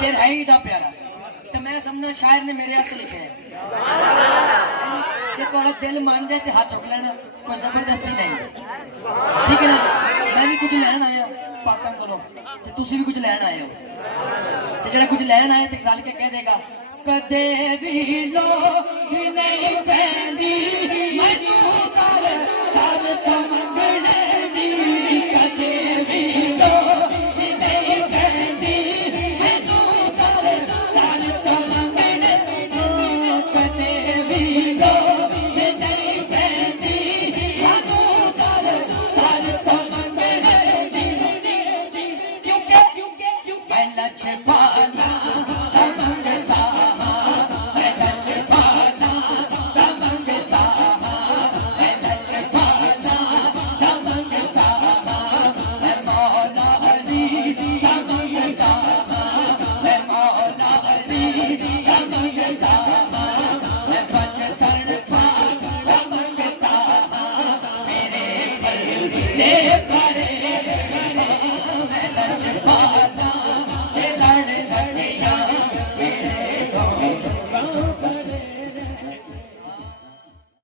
शेर है ही एडा प्यारा तो मैं समझना शायर ने मेरे वास्ते लिखा है जो थोड़ा दिल मान जाए तो हाथ चुक लेना कोई जबरदस्ती नहीं ठीक है ना मैं भी कुछ लैन आया पाका को तो तुसी भी कुछ लैन आए हो तो जो कुछ लैन आया तो रल के कह देगा कदे भी लोग नहीं पैंदी मैनू कर कर तो मंगने दी कदे भी लोग नहीं पैंदी मैनू कर कर तो मंगने दी कदे भी लोग नहीं पैंदी सानू कर कर तो मंगने दी क्योंकि पहला छपाना मेरे